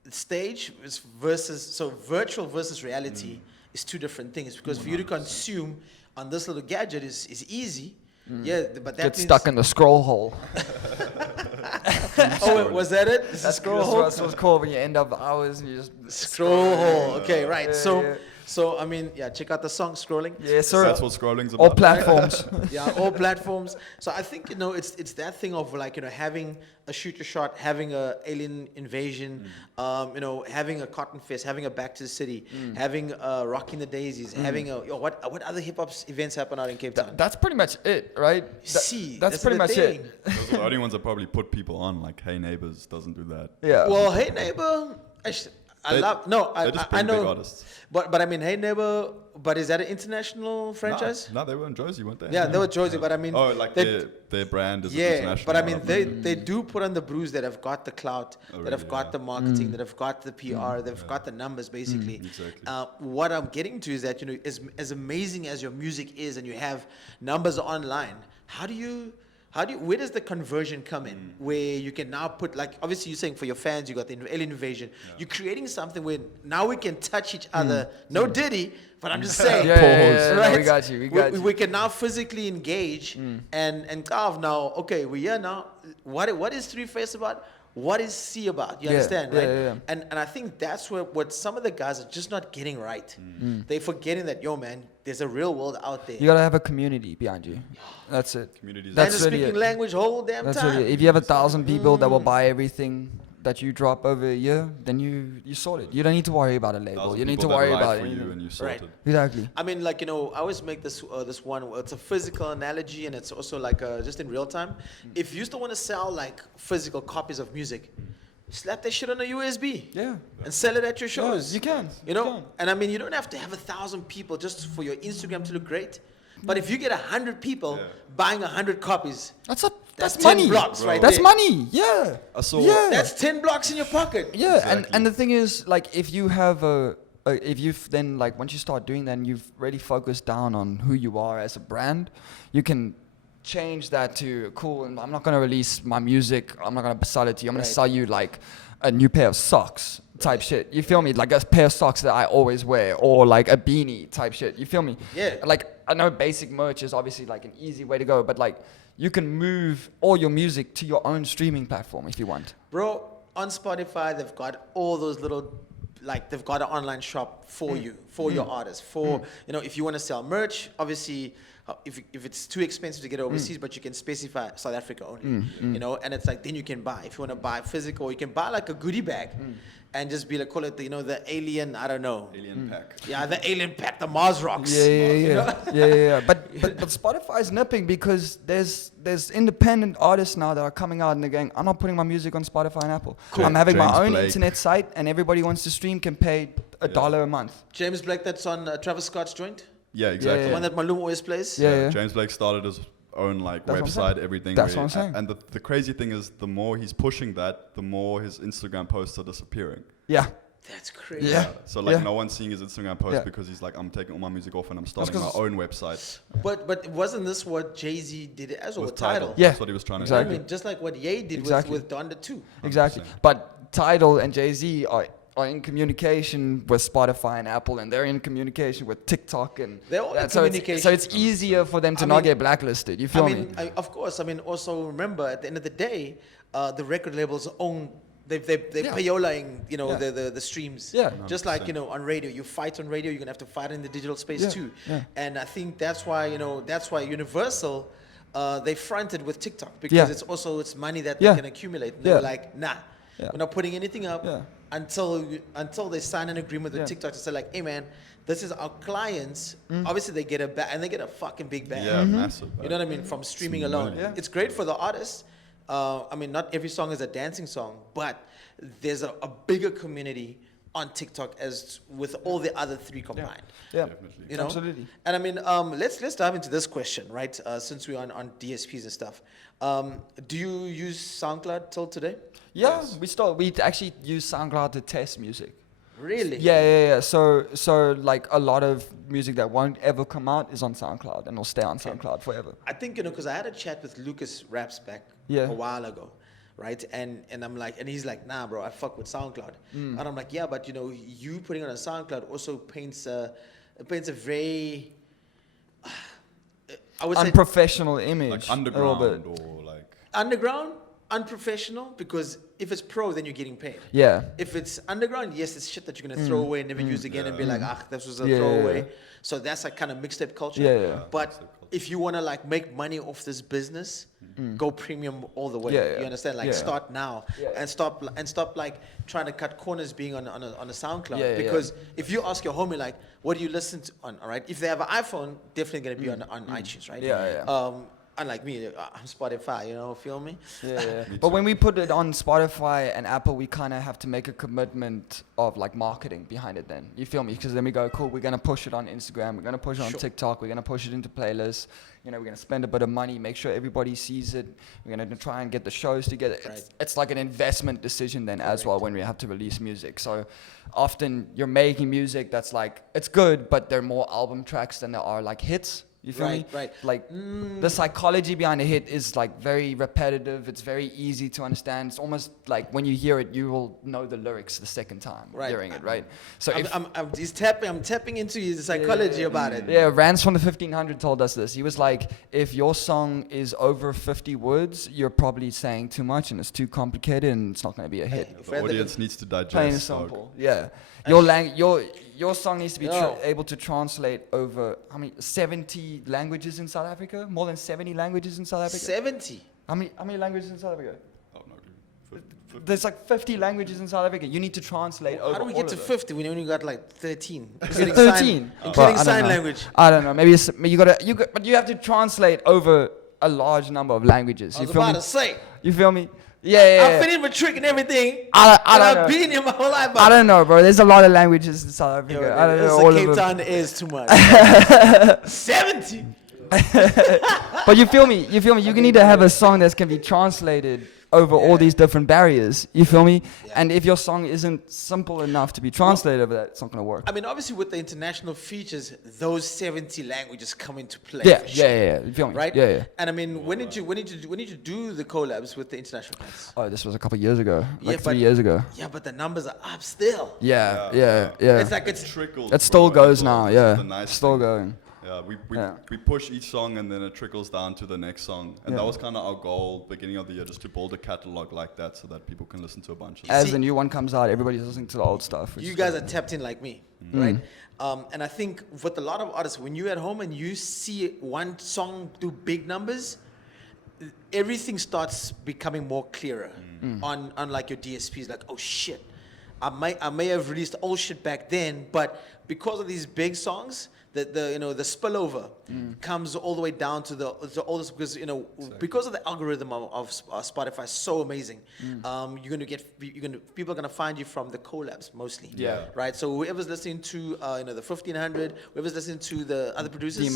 The stage is virtual versus reality is two different things, because for you to consume on this little gadget is easy. Yeah, but that Get means stuck in the scroll hole. Oh, was that it? This is That's scroll hole. That's what's called when you end up hours and you just Scroll hole. Okay, right. Yeah, so, yeah. so I mean, yeah. Check out the song "Scrolling." Yeah, sir. That's what scrolling's All about. platforms. Yeah, all platforms. So I think it's that thing of like having a shoot your shot, having a alien invasion, having a Cotton Fest, having a Back to the City, having Rocking the Daisies, having what other hip hop events happen out in Cape Town? That's pretty much it, right? See, that's pretty the much thing. it. Those are the only ones that probably put people on. Like, Hey Neighbors doesn't do that. Yeah. Well, Hey Neighbor, I just bring big know, artists. but I mean, Hey Neighbor, but is that an international franchise? No, they were in Jersey, weren't they? Yeah, they were Josie, but I mean, Oh, like their brand is yeah, international. but I mean, development. they do put on the brews that have got the clout, that have really? got the marketing, that have got the PR, they've got the numbers, basically. Exactly. What I'm getting to is that as amazing as your music is, and you have numbers online, where does the conversion come in? Where you can now put, like, obviously you're saying for your fans, you got the alien invasion. You're creating something where now we can touch each other. No Diddy, but I'm just saying. Yeah, right? no, we got you. We got you. We can now physically engage and carve now. Okay, we're here now. What is 3face about? What is C about? You understand, right? Yeah. And I think that's what some of the guys are just not getting right. They're forgetting that, man, there's a real world out there. You gotta have a community behind you. That's it. Communities. That's That's really speaking it. language whole damn That's time. really it. If you have 1,000 people that will buy everything that you drop over a year, then you sort it. You don't need to worry about a label. You need to worry about for you anything. and you Right. sorted. Exactly. I mean, like, I always make this one. It's a physical analogy, and it's also like just in real time. If you still want to sell like physical copies of music, slap that shit on a USB. Yeah. And sell it at your shows. you can. You know, You can. and I mean, you don't have to have 1,000 people just for your Instagram to look great. But if you get 100 people buying 100 copies, That's that's 10 money. blocks right That's there. money. Yeah. I saw- Yeah. That's 10 blocks in your pocket. Yeah, Exactly. and the thing is, like, if you have if you've then, like, once you start doing that and you've really focused down on who you are as a brand, you can change that to, cool, and I'm not going to release my music, I'm not going to sell it to you, I'm going to Right. sell you, like, a new pair of socks type shit. You feel me? Like a pair of socks that I always wear, or like a beanie type shit. You feel me? Yeah. Like, I know basic merch is obviously like an easy way to go, but like, you can move all your music to your own streaming platform if you want. Bro, on Spotify, they've got all those little, like, they've got an online shop for you, for your artists. For, if you want to sell merch, obviously, if it's too expensive to get overseas, but you can specify South Africa only, and it's like, then you can buy. If you want to buy physical, you can buy like a goodie bag and just be like, call it, the alien, I don't know. Alien pack. Yeah, the alien pack, the Mars rocks. Yeah. But Spotify's nipping because there's independent artists now that are coming out and they're going, I'm not putting my music on Spotify and Apple. Cool. I'm having James my own Blake. internet site, and everybody wants to stream can pay $1 a month. James Blake, that's on Travis Scott's joint. Yeah, exactly. The one that Malum always plays. Yeah. James Blake started his own like That's what I'm website, saying. everything. That's where what I'm saying. And the crazy thing is, the more he's pushing that, the more his Instagram posts are disappearing. Yeah. That's crazy. Yeah. So like Yeah. no one's seeing his Instagram post Yeah. because he's like, I'm taking all my music off and I'm starting my 'cause- own website. But wasn't this what Jay-Z did as well with Tidal? Yeah. That's what he was trying to Exactly. I mean, just like what Ye did Exactly. with Donda 2. Exactly. 100%. But Tidal and Jay-Z are in communication with Spotify and Apple, and they're in communication with TikTok, and They're all in so communication. so it's easier for them to I not mean- get blacklisted. You feel me? Of course. I mean, also remember at the end of the day, the record labels own. They're Yeah. payola-ing, Yeah. the streams. Yeah. Just like 100%. on radio, you fight on radio, you're gonna have to fight in the digital space Yeah. too. Yeah. And I think that's why Universal, they fronted with TikTok because Yeah. it's money that Yeah. they can accumulate. And they Yeah. were like, nah, Yeah. we're not putting anything up Yeah. until they sign an agreement with Yeah. TikTok to say like, hey man, this is our clients. Obviously they get a bag, and they get a fucking big bag. Yeah, massive. You know what I mean? From streaming It's alone. money. Yeah. It's great for the artists. I mean, not every song is a dancing song, but there's a bigger community on TikTok as with all the other three combined. Yeah. Definitely. You know? Absolutely. And I mean, let's dive into this question, right? Since we're on DSPs and stuff. Do you use SoundCloud till today? Yeah, we actually use SoundCloud to test music. Really? Yeah. So like a lot of music that won't ever come out is on SoundCloud and will stay on SoundCloud forever. I think, because I had a chat with Lucas Raps back Yeah. a while ago, right? And I'm like, and he's like, nah, bro, I fuck with SoundCloud. And I'm like, yeah, but you putting on a SoundCloud also paints a very, I would say Unprofessional image. Like a little bit. underground or like underground, unprofessional because if it's pro, then you're getting paid. Yeah. If it's underground, yes, it's shit that you're gonna throw away and never use again and be like, this was a Yeah, throwaway. yeah. So that's like kind of mixtape culture. Yeah. But if you wanna like make money off this business, go premium all the way. Yeah. You understand? Like Yeah. start now Yeah. and stop like trying to cut corners being on a SoundCloud. Yeah. Because if you ask your homie like, what do you listen to on? All right, if they have an iPhone, definitely gonna be on iTunes, right? Yeah. Unlike me, I'm Spotify, feel me? Yeah. But when we put it on Spotify and Apple, we kind of have to make a commitment of like marketing behind it then. You feel me? Because then we go, cool, we're going to push it on Instagram. We're going to push it on TikTok. We're going to push it into playlists. We're going to spend a bit of money, make sure everybody sees it. We're going to try and get the shows together. It's like an investment decision then as well when we have to release music. So often you're making music that's like, it's good, but there are more album tracks than there are like hits. You feel me? Right. Like the psychology behind a hit is like very repetitive. It's very easy to understand. It's almost like when you hear it, you will know the lyrics the second time hearing it, right? So I'm tapping into his psychology about it. Yeah, Rance from the 1500 told us this. He was like, if your song is over 50 words, you're probably saying too much and it's too complicated and it's not going to be a hit. The audience needs to digest. Plain and simple. Yeah. Your song needs to be able to translate over how many 70 languages in South Africa? More than 70 languages in South Africa? 70. How many languages in South Africa? Oh, no, dude. There's like 50 languages in South Africa. You need to translate over. How do we get to 50 when you only got like 13? Including 13, including sign language. I don't know. Maybe but you have to translate over a large number of languages. I was about to say. You feel me? Yeah. I fit in with trick and everything. I've been in my whole life. I don't know, bro. There's a lot of languages in South Africa. I don't know all Cape of them. Town is too much. 70. But you feel me? You can need to have a song that can be translated over all these different barriers. You feel me? Yeah. And if your song isn't simple enough to be translated over that, it's not going to work. I mean, obviously, with the international features, those 70 languages come into play. Yeah. You feel me? Right? Yeah. And I mean, when did you do the collabs with the international guys? Oh, this was a couple of years ago, 3 years ago. Yeah, but the numbers are up still. Yeah. It's like it's trickles. It still goes now. Yeah, it's still going. Yeah, we push each song and then it trickles down to the next song. And that was kind of our goal beginning of the year, just to build a catalog like that so that people can listen to a bunch of As the new one comes out, everybody's listening to the old stuff. You guys are tapped in like me, right? And I think with a lot of artists, when you're at home and you see one song do big numbers, everything starts becoming more clearer on like your DSPs. Like, oh shit, I may have released old shit back then, but because of these big songs, the spillover comes all the way down to the oldest, because because of the algorithm of Spotify is so amazing. People are gonna find you from the collabs mostly. Yeah. Right. So whoever's listening to the 1500, whoever's listening to the other producers,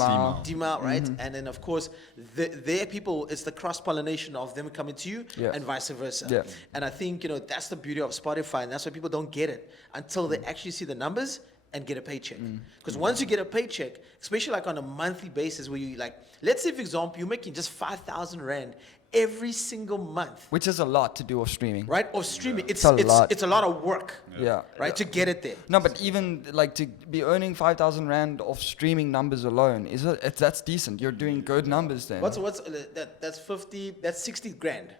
D-Mal, right, and then of course their people, it's the cross pollination of them coming to you and vice versa. Yeah. And I think that's the beauty of Spotify, and that's why people don't get it until they actually see the numbers and get a paycheck. Because once you get a paycheck, especially like on a monthly basis, where you like, let's say for example, you're making just 5,000 Rand every single month. Which is a lot to do of streaming. Right? Of streaming. It's a lot of work. Yeah. Right? To get it there. No, but even like to be earning 5,000 Rand off streaming numbers alone, that's decent. You're doing good numbers then. That's 50, that's 60 grand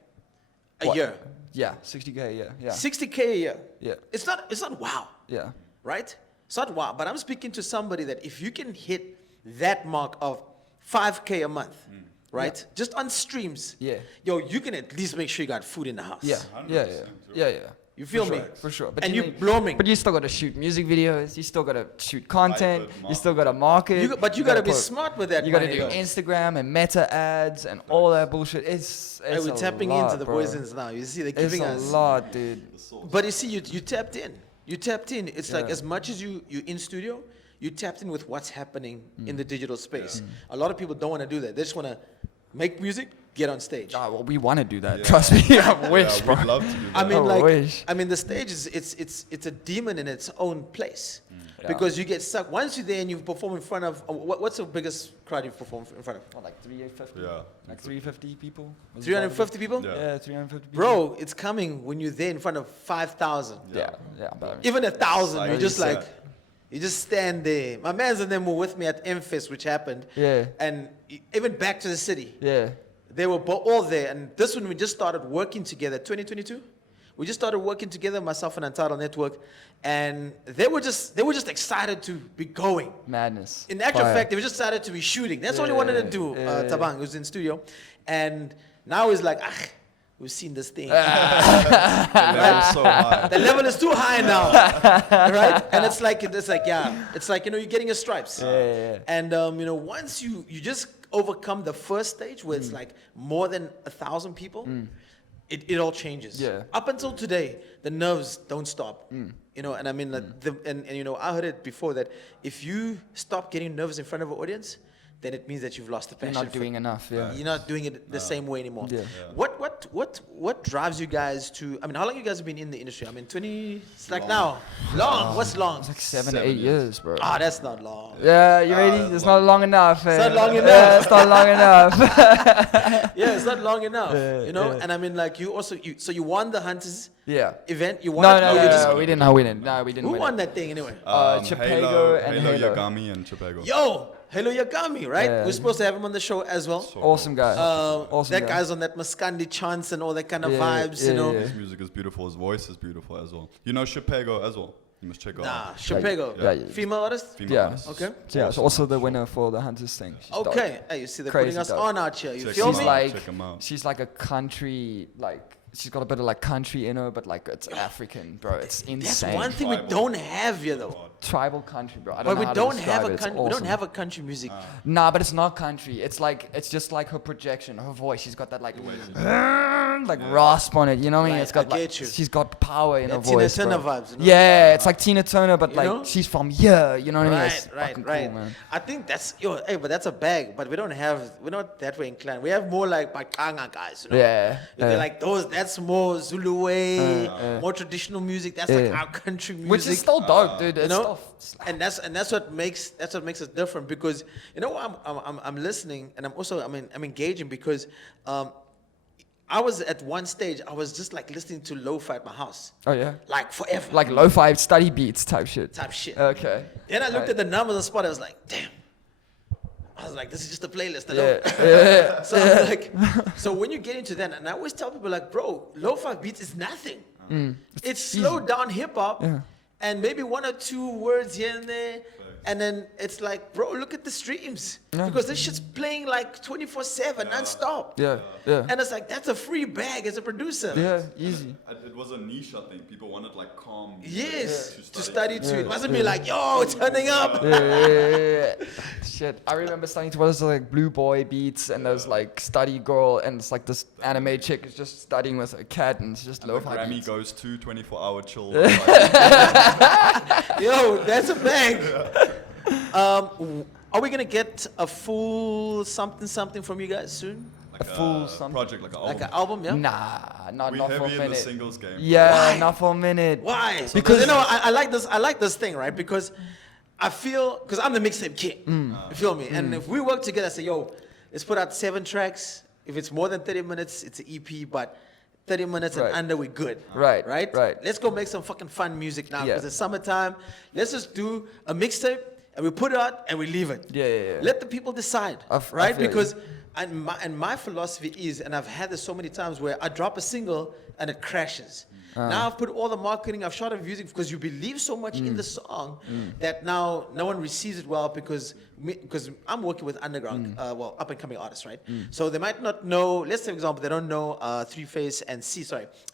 a year. Yeah, 60K a year. Yeah. 60K a year. Yeah. It's not wow. Yeah. Right? It's not wow, but I'm speaking to somebody that if you can hit that mark of 5K a month, right? Yeah. Just on streams, you can at least make sure you got food in the house. Yeah. You feel me? For sure. But and you're blooming. But you still got to shoot music videos. You still got to shoot content. You still got to market. You got to be smart with that. You got to do Instagram and meta ads and all that bullshit. We're tapping into the poisons now. You see, they're giving us. It's a lot, dude. But you see, you tapped in. You tapped in. It's like as much as you in studio, you tapped in with what's happening in the digital space. A lot of people don't want to do that. They just want to make music, get on stage. Well, we want to do that. Trust me, I wish, bro. We'd love to do that. I mean, the stage is it's a demon in its own place. Because you get stuck. Once you're there and you perform in front of, what's the biggest crowd you've performed in front of? Like 350? Yeah. Like 350 people? 350 people? Yeah, 350 people. Bro, it's coming when you're there in front of 5,000. Yeah. But I mean, even 1,000, you're just like, you just stand there. My mans and them were with me at M-Fest, which happened. Yeah. And even back to the city. Yeah. they were all there. And this one, we just started working together, 2022. We just started working together, myself and Untitled Network, and they were just excited to be going. Madness. In actual Fire. fact, they were just excited to be shooting. That's all they wanted to do. Tabang, who's in studio, and now he's like, we've seen this thing. The level's so high. The level is too high now, right? And it's like you're getting your stripes. And once you just overcome the first stage where it's like more than 1,000 people. It all changes. Yeah. Up until today, the nerves don't stop. And I mean, like I heard it before that if you stop getting nervous in front of an audience, then it means that you've lost the passion. You're not doing enough. Yeah. You're not doing it the same way anymore. Yeah. What drives you guys to? I mean, how long you guys have been in the industry? I mean, 20. It's like long. now. Long. What's long? It's like 7 years, bro. That's not long. Yeah, you ready? It's not long enough. It's not long enough. Yeah, it's not long enough. Yeah, it's not long enough. And I mean, like so you won the Hunters Yeah. event. You won. No, we didn't win it. No, we didn't Who win won it. that thing anyway? Chipego and Halo. Yagami and Chipego. Yo, Hello Yagami, right? Yeah. We're supposed to have him on the show as well. Awesome guy. That guy's on that Maskandi chants and all that kind of vibes, yeah, you know. yeah. His music is beautiful. His voice is beautiful as well. You know Chipego as well. You must check out. Nah, Chipego. Yeah. Female artist? Female Yeah. artist. Okay. Yeah, she's also the winner for the Hunters thing. She's dope. Okay. Hey, you see, they're Crazy putting us dope. on out here. You Check feel him me? out. like Check 'em out. she's like a country, like she's got a bit of like country in her, but like it's African, bro. It's That's insane. one thing we Tribal. don't have here, though. Tribal country, bro. I don't But know we how don't to have describe a it. It's country. We don't awesome. have a country music. Nah, but it's not country. It's just like her projection, her voice. She's got that like rasp on it. You know what I mean? Right, It's got I like get you. she's got power in her That Tina voice. Turner bro. vibes, you know? Yeah, it's like Tina Turner, but You like know? she's from here. You know what I mean? It's Right, fucking right. Cool, man. I think that's but that's a bag. But we're not that way inclined. We have more like Bakanga guys, you know? Yeah. They're like those. That's more Zulu way, more traditional music. That's like Yeah. our country music. Which is still dope, dude. It's you know, still and that's what makes us different because you know I'm listening and I'm engaging because I was at one stage I was just like listening to lo-fi at my house Oh yeah. like forever Like lo-fi study beats type shit. type shit. Okay. Then I looked Right. at the numbers on Spotify. I was like, damn. I was like, this is just a playlist. Yeah. So I'm like, so when you get into that, and I always tell people like, bro, lo-fi beats is nothing. It's slowed down hip hop, Yeah. and maybe one or two words here and there, and then it's like, bro, look at the streams Yeah. because this shit's playing like 24/7 non-stop. Yeah. Yeah. And it's like that's a free bag as a producer. Yeah. Easy. It was a niche, I think. People wanted like calm. music Yes, to study. study to. It wasn't me like, yo, turning up. Yeah. Shit. I remember studying to what is like Blue Boy beats and there's like Study Girl and it's like this anime chick is just studying with a cat and it's just And the lo-fi Grammy beats. goes to 24-hour chill. Yo, that's a bag. Are we gonna get a full something from you guys soon? Like A full something. project, like an Like album. an album, yeah? Nah, not We for a heavy in the minute. singles game. Yeah, Why? not for a minute. Why? Because- you know, I like this thing, right? Because I feel because I'm the mixtape kid. You feel me? And if we work together, I say, yo, let's put out 7 tracks. If it's more than 30 minutes, it's an EP, but 30 minutes Right. and under, we're good. Right, Right? right. Let's go make some fucking fun music now Yeah. because it's summertime. Let's just do a mixtape and we put it out and we leave it. Yeah. Let the people decide, I right? feel you. Because my philosophy is, and I've had this so many times where I drop a single and it crashes. Now I've put all the marketing, I've shot a music because you believe so much in the song that now no one receives it well because I'm working with underground, up and coming artists, right? So they might not know. Let's say, for example, they don't know 3face and Cee,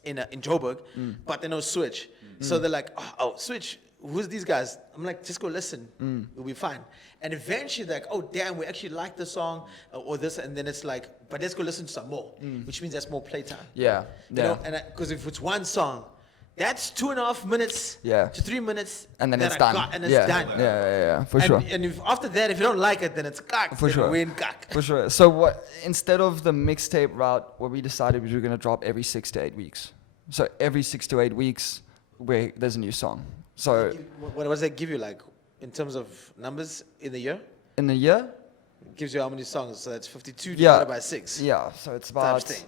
in Joburg, but they know Switch. So they're like, oh, Switch. Who's these guys? I'm like, just go listen. It'll be fine. And eventually, like, oh, damn, we actually like the song or this. And then it's like, but let's go listen to some more, which means that's more playtime. Yeah. You know, and because if it's one song, that's 2.5 minutes to 3 minutes. And then that it's I done. got, and it's yeah. done. Yeah, for and, sure. And if after that, if you don't like it, then it's cock. For sure. We're in cock. For sure. So what? Instead of the mixtape route, what we decided we were gonna drop every 6 to 8 weeks. So every 6 to 8 weeks, where there's a new song. So What does that give you, like, in terms of numbers in the year? in a year, It gives you how many songs? So that's 52 Yeah. divided by 6. yeah. So it's about thing.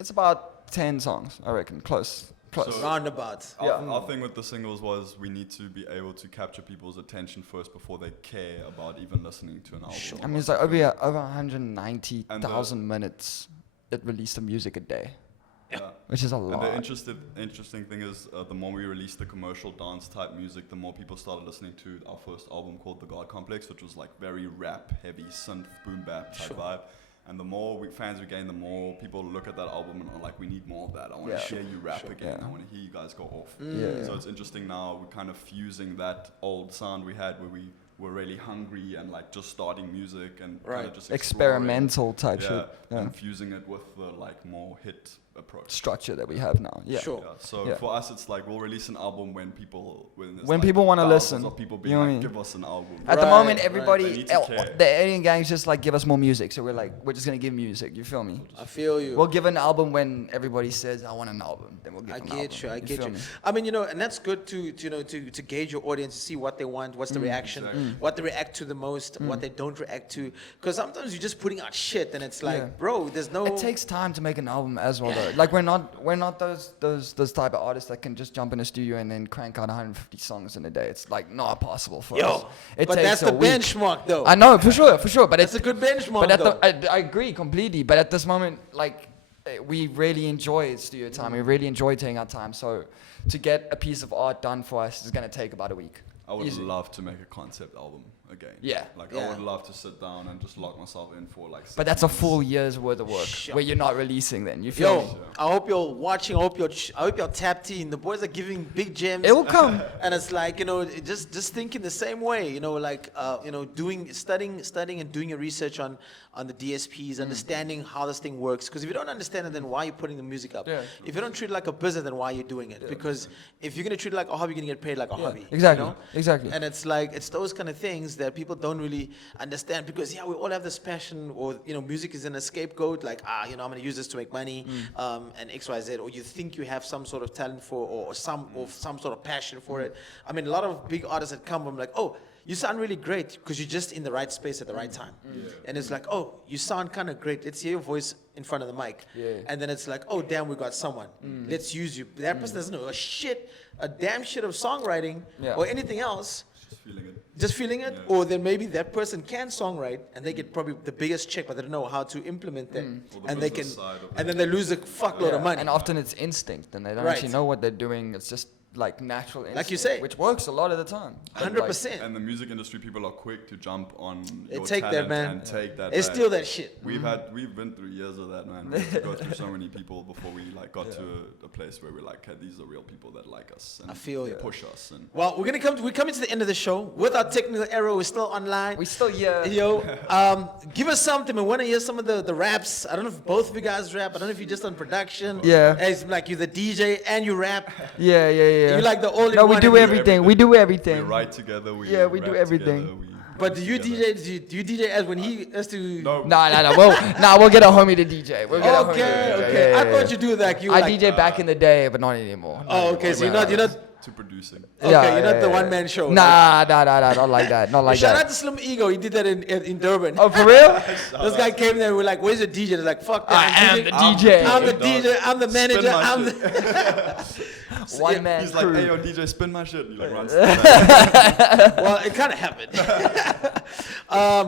it's about 10 songs, I reckon. Close. So- Roundabout. Our thing with the singles was we need to be able to capture people's attention first before they care about even listening to an album. I mean, it's like over 190,000 minutes that release the music a day. Yeah. Which is a And lot. the interesting thing is, the more we released the commercial dance type music, the more people started listening to our first album called The God Complex, which was like very rap heavy, synth, boom bap type vibe. And the more fans we gain, the more people look at that album and are like, we need more of that. I want to hear you rap again. I want to hear you guys go off. So it's interesting now, we're kind of fusing that old sound we had where we were really hungry and like just starting music and kind of just experimental type shit. And fusing it with the like more hit approach structure that we have now. So for us, it's like we'll release an album when people people want to listen. Of people being like, give us an album. At the moment, everybody, the alien gangs just like give us more music. So we're just gonna give music. You feel me? I feel you. We'll give an album when everybody says I want an album. Then we'll give an album. I get you. I mean, you know, and that's good to gauge your audience, to see what they want, what's the reaction, what they react to the most, what they don't react to. Because sometimes you're just putting out shit, and it's like, bro, there's no. It takes time to make an album as well, though. Like we're not those type of artists that can just jump in a studio and then crank out 150 songs in a day. It's like not possible for us. But that's the benchmark, though. I know for sure. But it's a good benchmark. But I agree completely. But at this moment, like we really enjoy studio time. We really enjoy taking our time. So to get a piece of art done for us is gonna take about a week. I would love to make a concept album again. I would love to sit down and just lock myself in for like 6 But that's months. a full year's worth of work where you're not releasing then. You feel me? I hope you're watching. I hope you're tapped in. The boys are giving big gems. It will come. And it's like, you know, just thinking the same way, you know, like, you know, studying and doing your research on the DSPs, understanding how this thing works. Because if you don't understand it, then why are you putting the music up? If you don't treat it like a business, then why are you doing it? Because if you're going to treat it like a hobby, you're going to get paid like a hobby. Exactly. You know? Exactly. And it's like, it's those kind of things that people don't really understand, because we all have this passion, or, you know, music is an scapegoat, like, you know, I'm going to use this to make money, and XYZ, or you think you have some sort of talent for, or some sort of passion for it. I mean, a lot of big artists that come, I'm like, oh, you sound really great because you're just in the right space at the right time. And it's like, oh, you sound kind of great. Let's hear your voice in front of the mic. And then it's like, oh, damn, we got someone. Let's use you. That person doesn't know a damn shit of songwriting or anything else. Just feeling it. Or then maybe that person can songwrite and they get probably the biggest check, but they don't know how to implement that. And they can, and then they lose a fuckload of money. And often it's instinct and they don't actually know what they're doing. It's just like natural instinct, like you say, which works a lot of the time. 100%. And the music industry, people are quick to jump on your take talent that, man. and take that. They steal that shit. We've been through years of that, man. We had to go through so many people before we like got to a place where we're like, hey, these are real people that like us and I feel they you. push us. And well, we're coming to the end of the show with our technical error. We're still online. We still Give us something. I want to hear some of the raps. I don't know if both of you guys rap. I don't know if you're just on production. It's like you're the DJ and you rap. You like the all. No, we do everything. We do everything. We write together. We do everything. But do you DJ as when he has to? No. We'll get a homie to DJ. We'll get a homie to DJ. Okay. I thought you do that. I DJ back in the day, but not anymore. Okay. So you're not to producing. Okay, you're not the one-man show. Nah, not like that. Not like Shout that. out to Slim Ego. He did that in Durban. Oh, for real? This guy came there. We're like, "Where's the DJ?" They're like, "Fuck that." I am the DJ. I'm the DJ. I'm the manager. I'm the one man He's crew. like, "Hey, yo, DJ, spin my shit." And he like runs. Well, it kind of happened.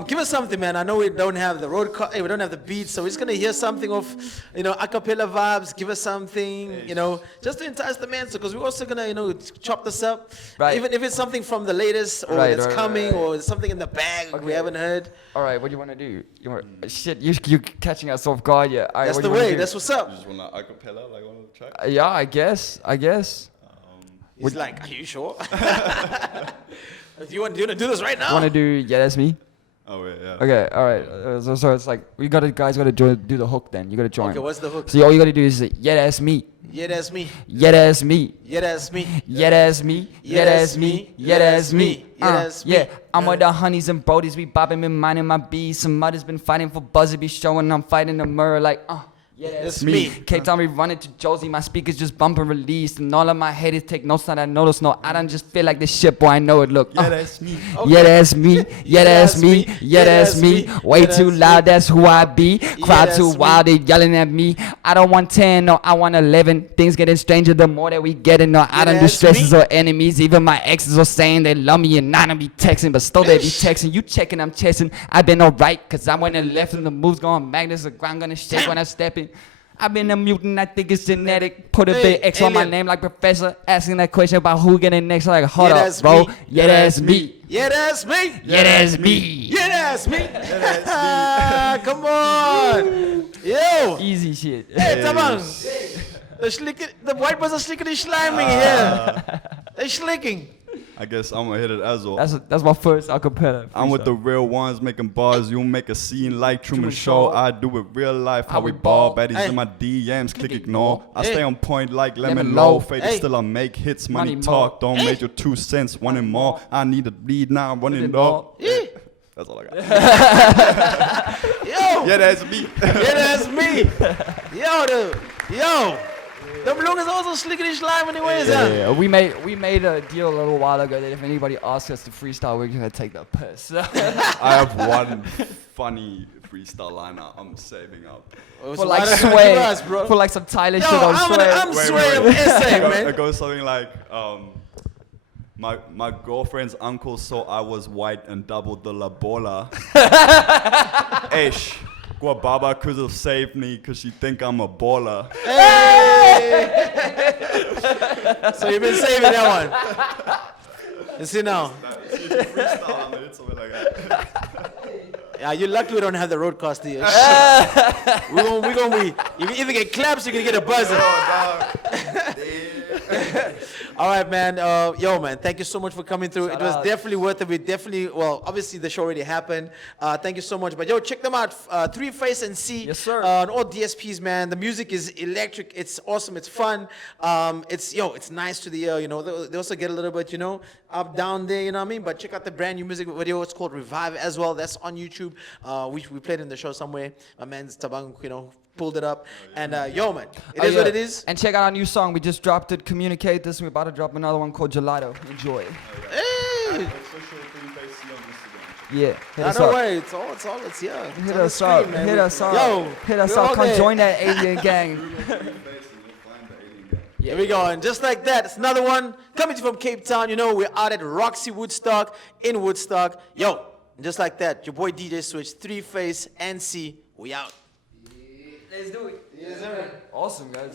Give us something, man. I know we don't have the we don't have the beats, so we're just gonna hear something of, you know, a cappella vibes. Give us something, you know, just to entice the man. So, because we're also gonna, you know, chop this up. Right. Even if it's something from the latest or that's coming or something in the bag we haven't heard. All right, what do you want to do? Shit, you're catching us off guard, yeah. All right, that's the way. That's what's up. You just want a cappella, like one of the tracks? Yeah, I guess. He's like, are you sure? Do you want to do this right now? You want to do Yeah, That's Me? Oh, yeah. Okay, all right. So it's like, guys gotta do the hook then. You gotta join. Okay, what's the hook? So all you gotta do is say, yeah, that's me. Yeah, that's me. Yeah, that's me. Yeah, that's me. Yeah, that's me. Yeah, that's me. Yeah, that's me. Yeah, I'm with the honeys and brodies. We bopping, been minding my bees. Some mothers been fighting for buzzer. Be showing I'm fighting the mirror like, yeah, that's me. Cape Town, we running to Josie. My speakers just bumping released. And all of my haters take notes. Not I notice. No, I don't just feel like this shit, boy. I know it. Look. Yeah, that's me. Okay. Yeah, that's me. Yeah, that's me. Yeah, that's me. Way too loud. That's who I be. Crowd too wild. They yelling at me. I don't want 10. No, I want 11. Things getting stranger the more that we getting. No, I don't do stresses or enemies. Even my exes are saying they love me and not be texting. But still they be texting. You checking, I'm chasing. I been alright. Cause I went and left and the moves going. Magnus, the ground gonna shake when I step in. genetic. I've been a mutant, I think it's genetic. Put a Hey, big X on my alien. name like professor. Asking that question about who getting next. Like, hold Yeah, up, that's bro. me. Yeah, that's me. Yeah, that's me. Yeah, that's me. Yeah, that's me. Come on. Yo. Easy shit. Hey, Tabang. The white boys are slicking and sliming here. They're slicking. I guess I'm gonna hit it as well. That's my first acapella. I'm with the real ones making bars. You make a scene like Truman Show. I do it real life. How we ball. Baddies Hey. in my DMs. Click ignore. I Hey. stay on point like lemon Lemon low. low. Faded Hey. still I make hits. Money Money talk. more. Don't major 2 cents. One and more. I need to bleed now. I'm running up. That's all I got. Yo. Yeah, that's me. Yeah, that's me. Yo. Them lungas also slicking and slime anyways, huh? Yeah, we made a deal a little while ago that if anybody asks us to freestyle, we're gonna take the piss. I have one funny freestyle liner I'm saving up. For like sway, for like some Tyler shit on sway. I'm sway of essay, man. It goes something like, my girlfriend's uncle saw I was white and doubled the la bola. Ish. Guababa could have saved me because she think I'm a baller. So you've been saving that one. You see now? Yeah, you're lucky we don't have the roadcaster here. We're gonna be. You can either get claps or you can get a buzzer. All right, man. Yo, man, thank you so much for coming through. Shout it was out. definitely worth it. We definitely, well, obviously the show already happened. Thank you so much. But yo, check them out. 3face Cee. Yes, sir. On all DSPs, man. The music is electric. It's awesome. It's fun. It's nice to the ear. You know, they also get a little bit, up down there. You know what I mean? But check out the brand new music video. It's called Revive as well. That's on YouTube. We played in the show somewhere. My man's Tabang, pulled it up. And yo, man, it is what it is. And check out our new song. We just dropped it. Communicate this. We're about to drop another one called Gelato. Enjoy. Hey. Yeah. Hit I us don't up. worry. It's yeah. Hit us up. Hit us up. Yo, Hit us we're up. all Come there. join that alien gang. Here we go, and just like that, it's another one coming from Cape Town. We're out at Roxy Woodstock in Woodstock. Yo, and just like that, your boy DJ Switch, 3face Cee, we out. Let's do it. Yes, sir. Awesome, guys.